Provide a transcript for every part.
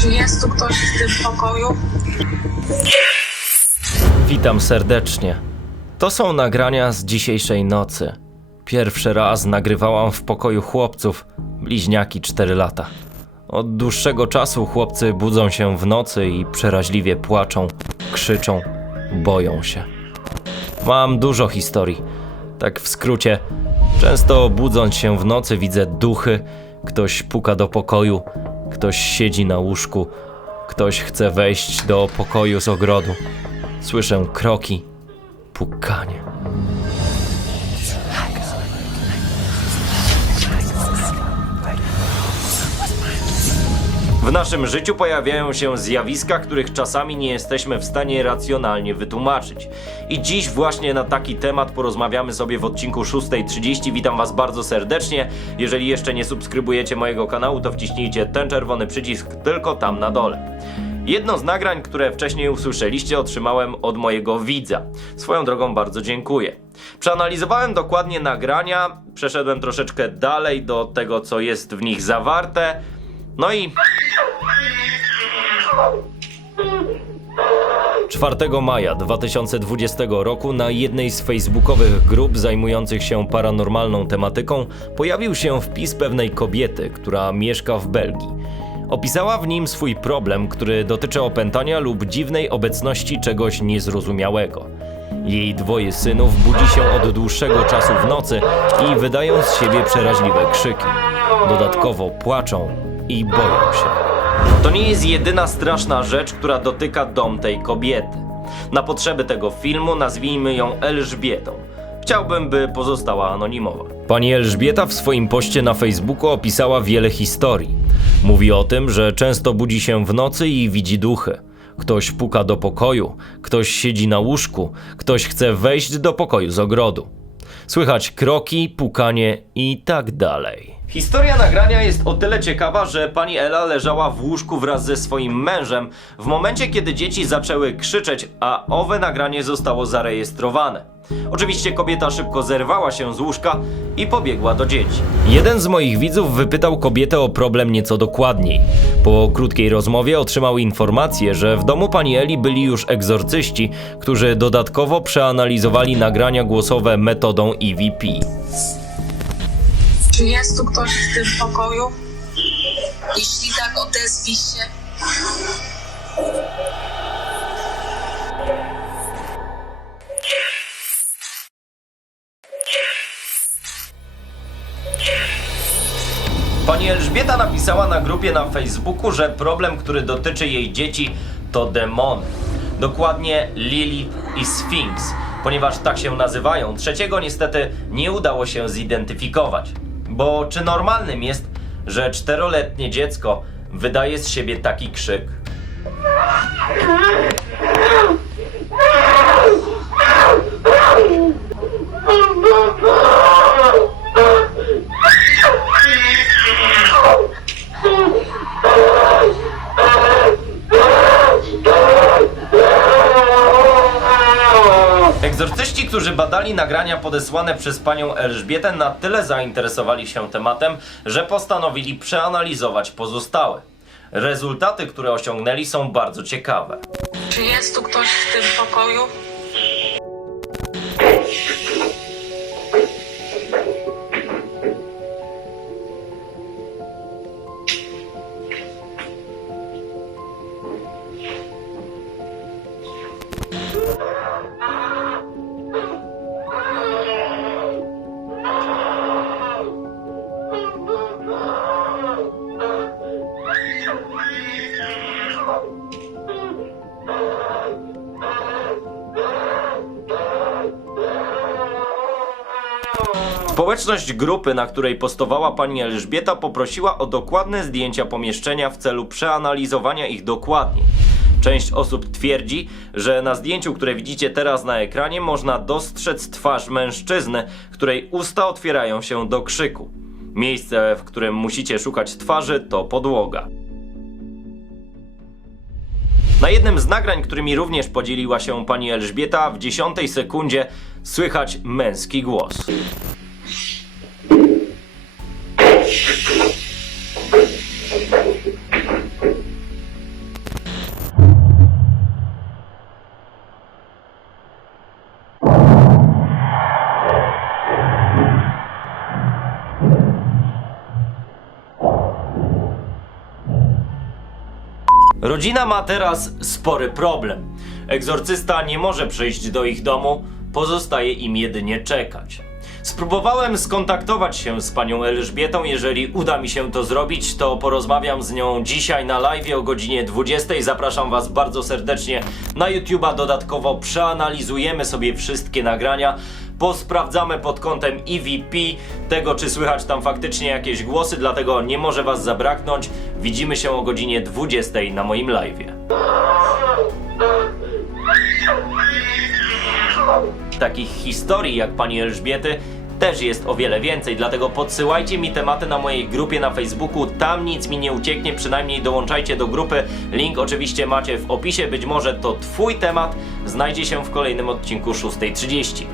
Czy jest tu ktoś w tym pokoju? Witam serdecznie. To są nagrania z dzisiejszej nocy. Pierwszy raz nagrywałam w pokoju chłopców, bliźniaki 4 lata. Od dłuższego czasu chłopcy budzą się w nocy i przeraźliwie płaczą, krzyczą, boją się. Mam dużo historii. Tak w skrócie, często budząc się w nocy widzę duchy, ktoś puka do pokoju, ktoś siedzi na łóżku, ktoś chce wejść do pokoju z ogrodu. Słyszę kroki, pukanie. W naszym życiu pojawiają się zjawiska, których czasami nie jesteśmy w stanie racjonalnie wytłumaczyć. I dziś właśnie na taki temat porozmawiamy sobie w odcinku 6.30. Witam Was bardzo serdecznie. Jeżeli jeszcze nie subskrybujecie mojego kanału, to wciśnijcie ten czerwony przycisk tylko tam na dole. Jedno z nagrań, które wcześniej usłyszeliście, otrzymałem od mojego widza. Swoją drogą bardzo dziękuję. Przeanalizowałem dokładnie nagrania, przeszedłem troszeczkę dalej do tego, co jest w nich zawarte. No i 4 maja 2020 roku na jednej z facebookowych grup zajmujących się paranormalną tematyką pojawił się wpis pewnej kobiety, która mieszka w Belgii. Opisała w nim swój problem, który dotyczy opętania lub dziwnej obecności czegoś niezrozumiałego. Jej dwoje synów budzi się od dłuższego czasu w nocy i wydają z siebie przeraźliwe krzyki. Dodatkowo płaczą i boją się. To nie jest jedyna straszna rzecz, która dotyka dom tej kobiety. Na potrzeby tego filmu nazwijmy ją Elżbietą. Chciałbym, by pozostała anonimowa. Pani Elżbieta w swoim poście na Facebooku opisała wiele historii. Mówi o tym, że często budzi się w nocy i widzi duchy. Ktoś puka do pokoju, ktoś siedzi na łóżku, ktoś chce wejść do pokoju z ogrodu. Słychać kroki, pukanie i tak dalej. Historia nagrania jest o tyle ciekawa, że pani Ela leżała w łóżku wraz ze swoim mężem w momencie, kiedy dzieci zaczęły krzyczeć, a owe nagranie zostało zarejestrowane. Oczywiście kobieta szybko zerwała się z łóżka i pobiegła do dzieci. Jeden z moich widzów wypytał kobietę o problem nieco dokładniej. Po krótkiej rozmowie otrzymał informację, że w domu pani Eli byli już egzorcyści, którzy dodatkowo przeanalizowali nagrania głosowe metodą EVP. Czy jest tu ktoś w tym pokoju? Jeśli tak, odezwij się. Pani Elżbieta napisała na grupie na Facebooku, że problem, który dotyczy jej dzieci, to demony. Dokładnie Lilith i Sphinx, ponieważ tak się nazywają. Trzeciego niestety nie udało się zidentyfikować. Bo czy normalnym jest, że czteroletnie dziecko wydaje z siebie taki krzyk? Egzorcyści, którzy badali nagrania podesłane przez panią Elżbietę, na tyle zainteresowali się tematem, że postanowili przeanalizować pozostałe. Rezultaty, które osiągnęli, są bardzo ciekawe. Czy jest tu ktoś w tym pokoju? Społeczność grupy, na której postowała pani Elżbieta, poprosiła o dokładne zdjęcia pomieszczenia w celu przeanalizowania ich dokładnie. Część osób twierdzi, że na zdjęciu, które widzicie teraz na ekranie, można dostrzec twarz mężczyzny, której usta otwierają się do krzyku. Miejsce, w którym musicie szukać twarzy, to podłoga. Na jednym z nagrań, którymi również podzieliła się pani Elżbieta, w dziesiątej sekundzie słychać męski głos. Rodzina ma teraz spory problem. Egzorcysta nie może przyjść do ich domu, pozostaje im jedynie czekać. Spróbowałem skontaktować się z panią Elżbietą. Jeżeli uda mi się to zrobić, to porozmawiam z nią dzisiaj na live o godzinie 20. Zapraszam Was bardzo serdecznie na YouTube'a. Dodatkowo przeanalizujemy sobie wszystkie nagrania. Posprawdzamy pod kątem EVP tego, czy słychać tam faktycznie jakieś głosy, dlatego nie może Was zabraknąć. Widzimy się o godzinie 20 na moim live'ie. Takich historii jak pani Elżbiety też jest o wiele więcej, dlatego podsyłajcie mi tematy na mojej grupie na Facebooku, tam nic mi nie ucieknie, przynajmniej dołączajcie do grupy, link oczywiście macie w opisie, być może to twój temat znajdzie się w kolejnym odcinku 6.30.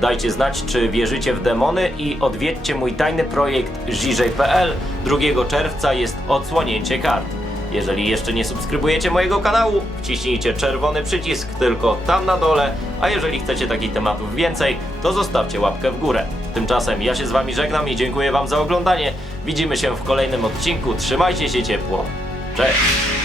Dajcie znać, czy wierzycie w demony i odwiedźcie mój tajny projekt Żiżej.pl. 2 czerwca jest odsłonięcie kart. Jeżeli jeszcze nie subskrybujecie mojego kanału, wciśnijcie czerwony przycisk tylko tam na dole, a jeżeli chcecie takich tematów więcej, to zostawcie łapkę w górę. Tymczasem ja się z wami żegnam i dziękuję wam za oglądanie. Widzimy się w kolejnym odcinku. Trzymajcie się ciepło. Cześć!